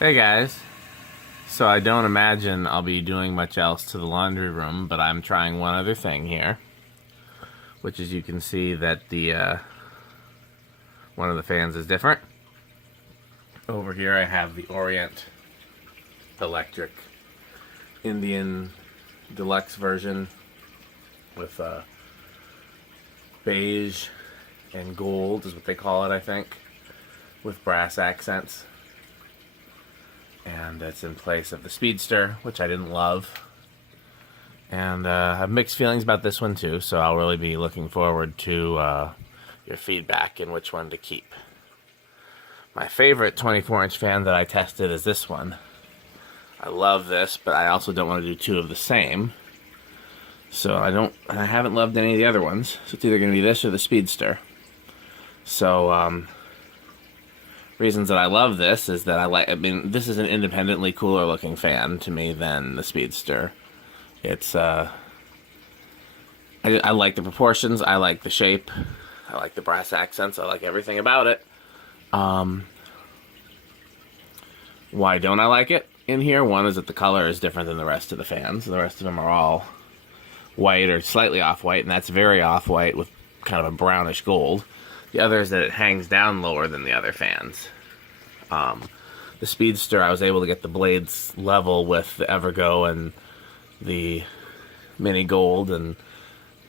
Hey guys, so I don't imagine I'll be doing much else to the laundry room, but I'm trying one other thing here, which is you can see that the one of the fans is different. Over here I have the Orient electric Indian deluxe version with beige and gold is what they call it, I think, with brass accents. And it's in place of the Speedster, which I didn't love. And I have mixed feelings about this one too, so I'll really be looking forward to your feedback and which one to keep. My favorite 24-inch fan that I tested is this one. I love this, but I also don't want to do two of the same. So I haven't loved any of the other ones, so it's either going to be this or the Speedster. So, reasons that I love this is that I mean, this is an independently cooler looking fan to me than the Speedster. It's, I like the proportions, I like the shape, I like the brass accents, I like everything about it. Why don't I like it in here? One is that the color is different than the rest of the fans. The rest of them are all white or slightly off-white, and that's very off-white with kind of a brownish gold. The other is that it hangs down lower than the other fans. The Speedster, I was able to get the blades level with the Evergo and the Mini Gold, and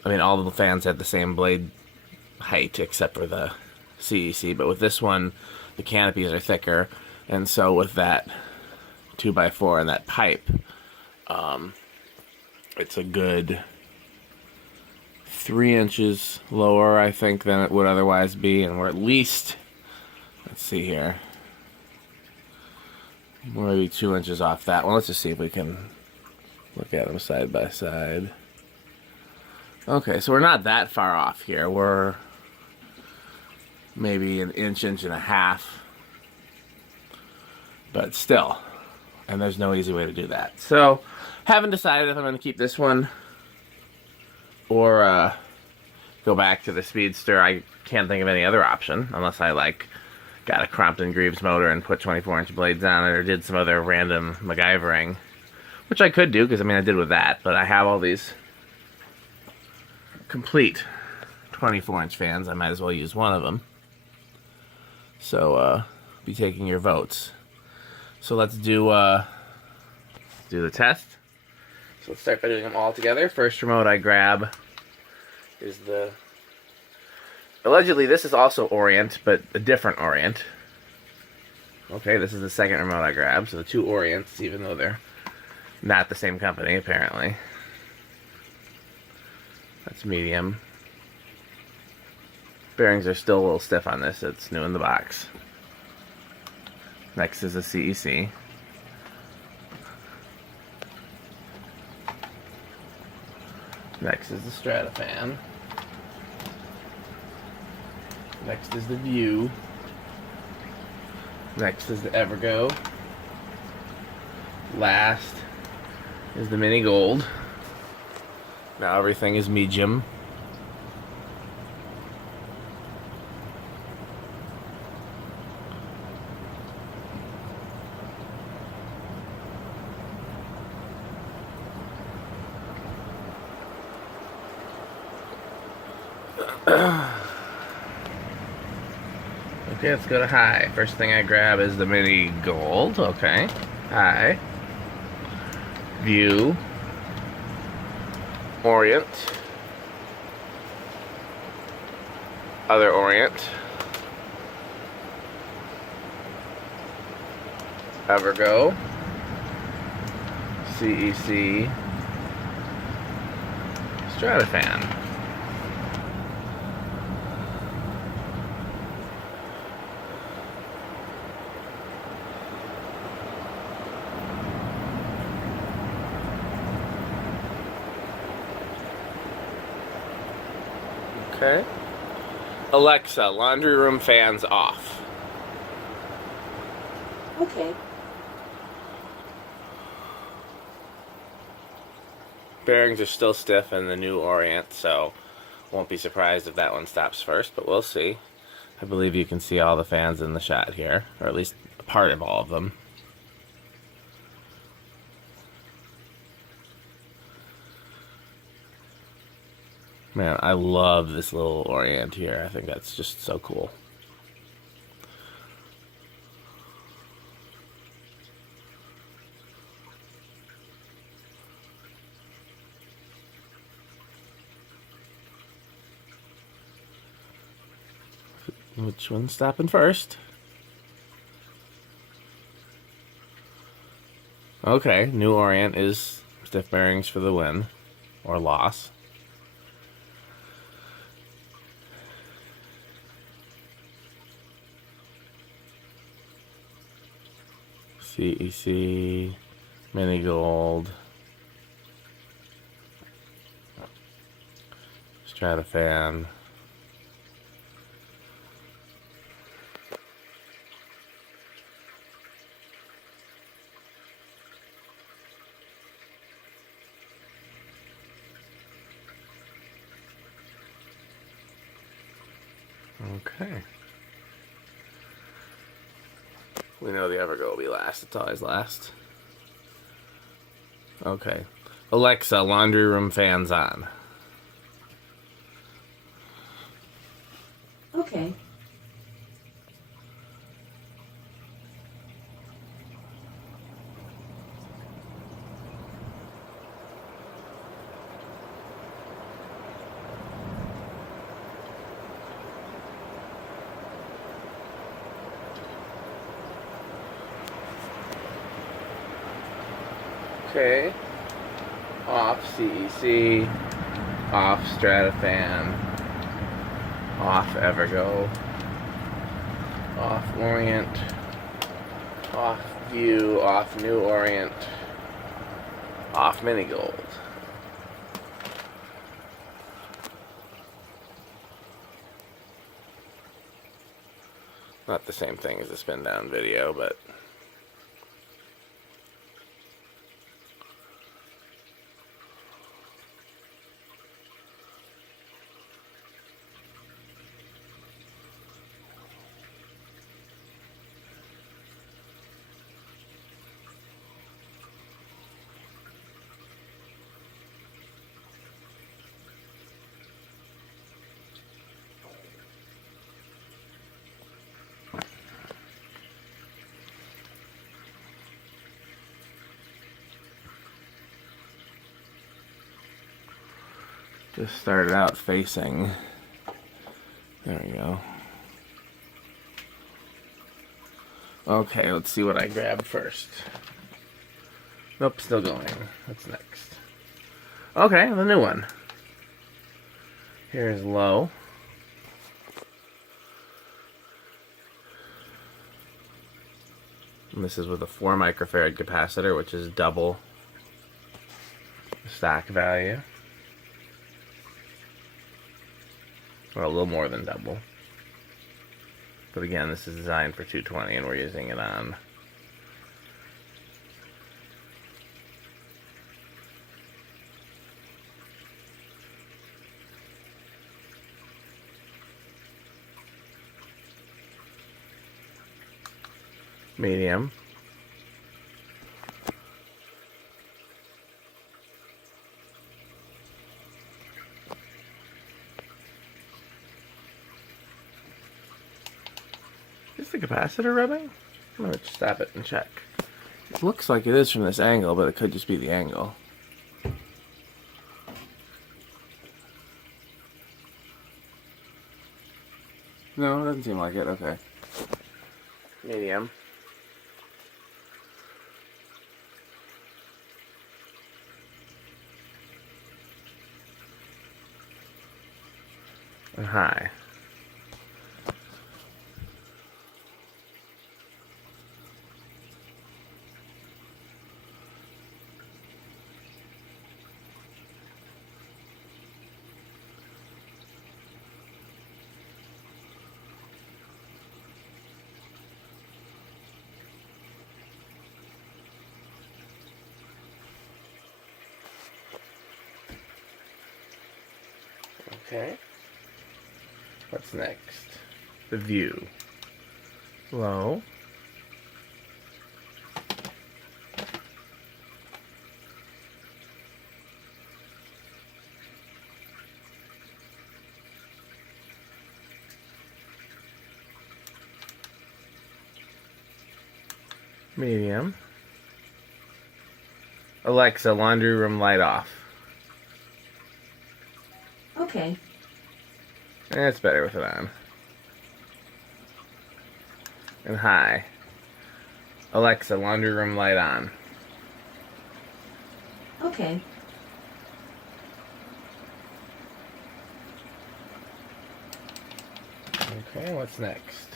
I mean all of the fans had the same blade height except for the CEC, but with this one the canopies are thicker, and so with that 2x4 and that pipe, it's a good 3 inches lower, I think, than it would otherwise be, and we're at least, let's see here, we're maybe 2 inches off that one. Let's just see if we can look at them side by side. Okay, so we're not that far off here. We're maybe an inch, inch and a half, but still, and there's no easy way to do that. So, haven't decided if I'm going to keep this one or go back to the Speedster. I can't think of any other option unless I got a Crompton Greaves motor and put 24-inch blades on it, or did some other random MacGyvering, which I could do because I mean I did with that. But I have all these complete 24-inch fans. I might as well use one of them. So be taking your votes. So let's do the test. So let's start by doing them all together. First remote I grab is the... Allegedly, this is also Orient, but a different Orient. Okay, this is the second remote I grabbed. So the two Orients, even though they're not the same company, apparently. That's medium. Bearings are still a little stiff on this. It's new in the box. Next is the CEC. Next is the Strato-Fan. Next is the View. Next is the Evergo. Last is the Mini Gold. Now everything is medium. Okay, let's go to high. First thing I grab is the Mini Gold. Okay, high. View. Orient. Other Orient. Evergo. CEC. Strato-Fan. Okay. Alexa, laundry room fans off. Okay. Bearings are still stiff in the new Orient, so won't be surprised if that one stops first, but we'll see. I believe you can see all the fans in the shot here, or at least part of all of them. Man, I love this little Orient here. I think that's just so cool. Which one's stopping first? Okay, new Orient is stiff bearings for the win, or loss. CEC, mini gold, Strato-Fan. Okay. We know the Evergo will be last. It's always last. Okay. Alexa, laundry room fans on. Okay. Okay. Off CEC. Off Strato-Fan. Off Evergo. Off Orient. Off View. Off New Orient. Off Mini Gold. Not the same thing as the spin down video, but just started out facing. There we go. Okay, let's see what I grabbed first. Nope, still going. What's next? Okay, the new one. Here's low. And this is with a 4 microfarad capacitor, which is double the stock value. Or a little more than double. But again, this is designed for 220 and we're using it on medium. Is the capacitor rubbing? I'm going to stop it and check. It looks like it is from this angle, but it could just be the angle. No, it doesn't seem like it. Okay. Medium. And high. Okay. What's next? The view. Low. Medium. Alexa, laundry room light off. Okay. That's better with it on. And high. Alexa, laundry room light on. Okay. Okay, what's next?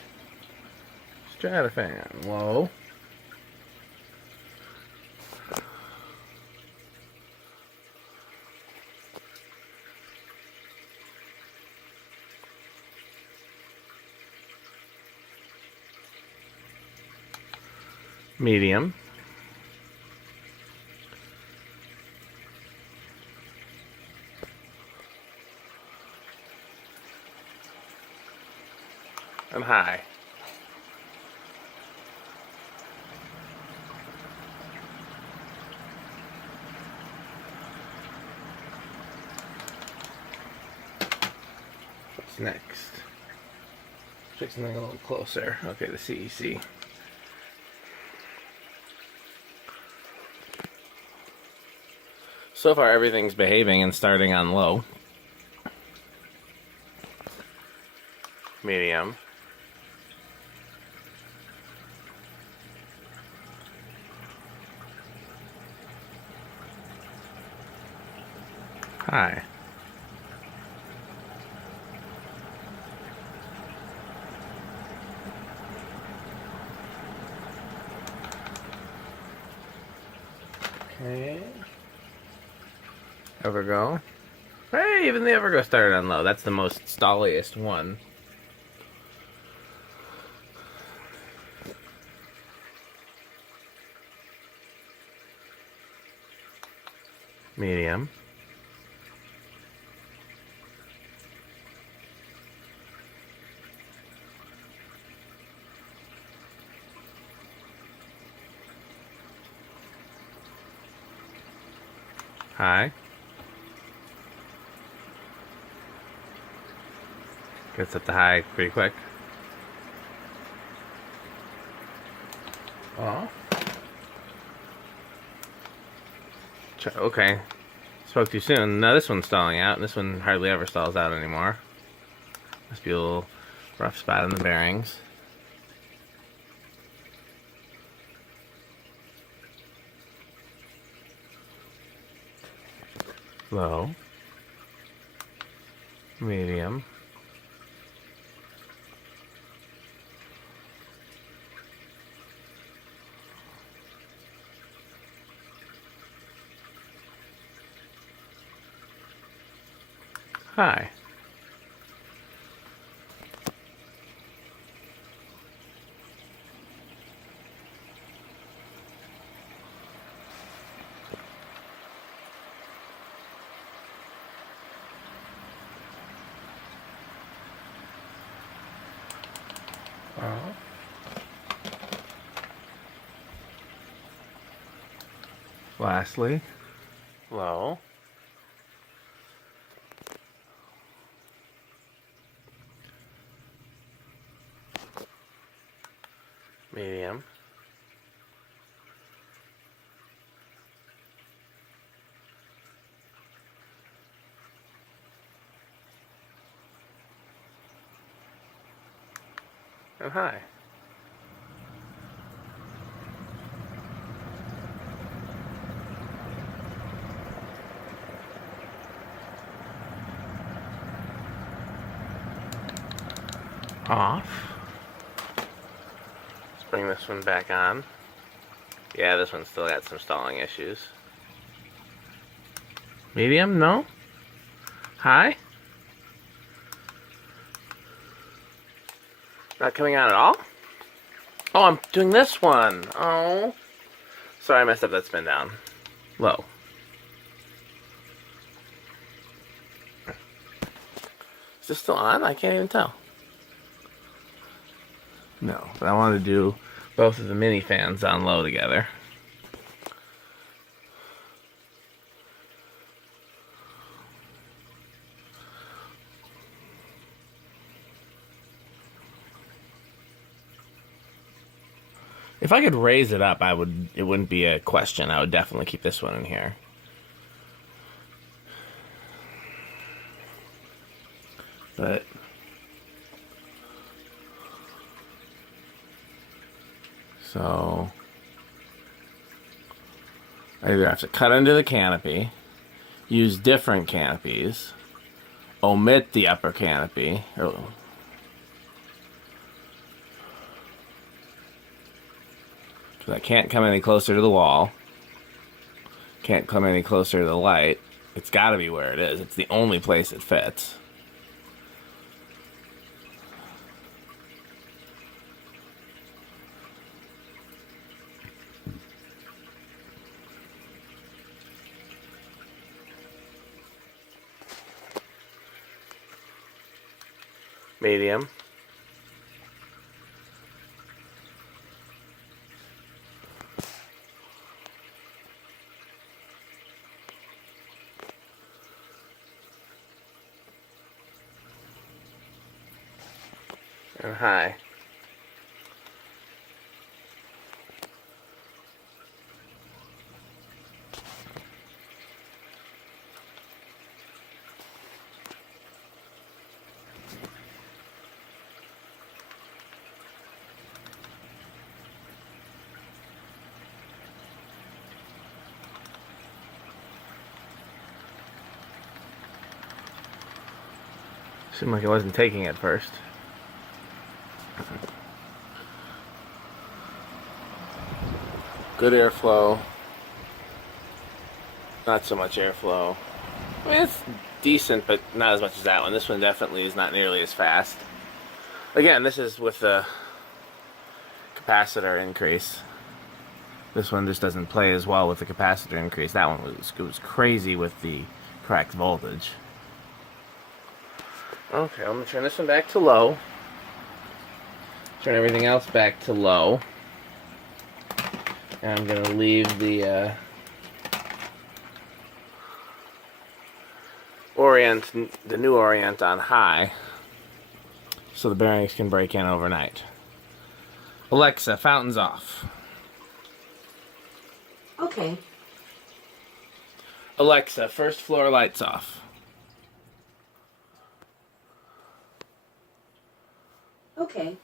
Strato-Fan, low. Medium. And high. What's next? Check something a little closer. Okay, the CEC. So far, everything's behaving and starting on low. Medium. High. Okay. Evergo. Hey, even the Evergo started on low. That's the most stalliest one. Medium. High. Gets up to high pretty quick. Oh. Okay. Spoke too soon. No, this one's stalling out, and this one hardly ever stalls out anymore. Must be a little rough spot in the bearings. Low. Medium. High. Oh. Lastly, low. Medium. And high. Off. Let's bring this one back on. Yeah, this one's still got some stalling issues. Medium? No? High? Not coming out at all? Oh, I'm doing this one. Oh. Sorry, I messed up that spin down. Low. Is this still on? I can't even tell. No, but I want to do both of the mini fans on low together. If I could raise it up, it wouldn't be a question. I would definitely keep this one in here. But so I either have to cut into the canopy, use different canopies, omit the upper canopy. I can't come any closer to the wall. Can't come any closer to the light. It's got to be where it is. It's the only place it fits. Medium. And high. Seemed like it wasn't taking it first. Good airflow. Not so much airflow. I mean, it's decent, but not as much as that one. This one definitely is not nearly as fast. Again, this is with the capacitor increase. This one just doesn't play as well with the capacitor increase. That one was crazy with the correct voltage. Okay, I'm going to turn this one back to low. Turn everything else back to low. And I'm going to leave the Orient, the new Orient on high, so the bearings can break in overnight. Alexa, fountains off. Okay. Alexa, first floor lights off. Okay.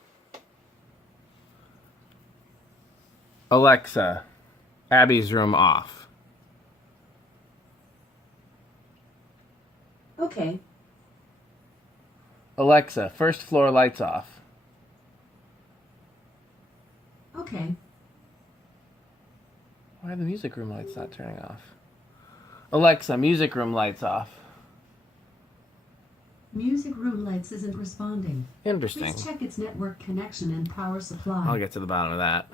Alexa, Abby's room off. Okay. Alexa, first floor lights off. Okay. Why are the music room lights not turning off? Alexa, music room lights off. Music room lights isn't responding. Interesting. Please check its network connection and power supply. I'll get to the bottom of that.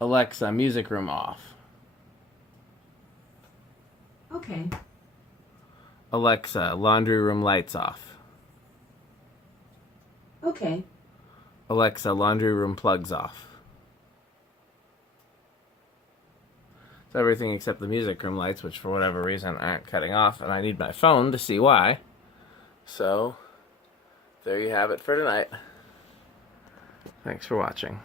Alexa, music room off. Okay. Alexa, laundry room lights off. Okay. Alexa, laundry room plugs off. It's everything except the music room lights, which for whatever reason aren't cutting off, and I need my phone to see why. So, there you have it for tonight. Thanks for watching.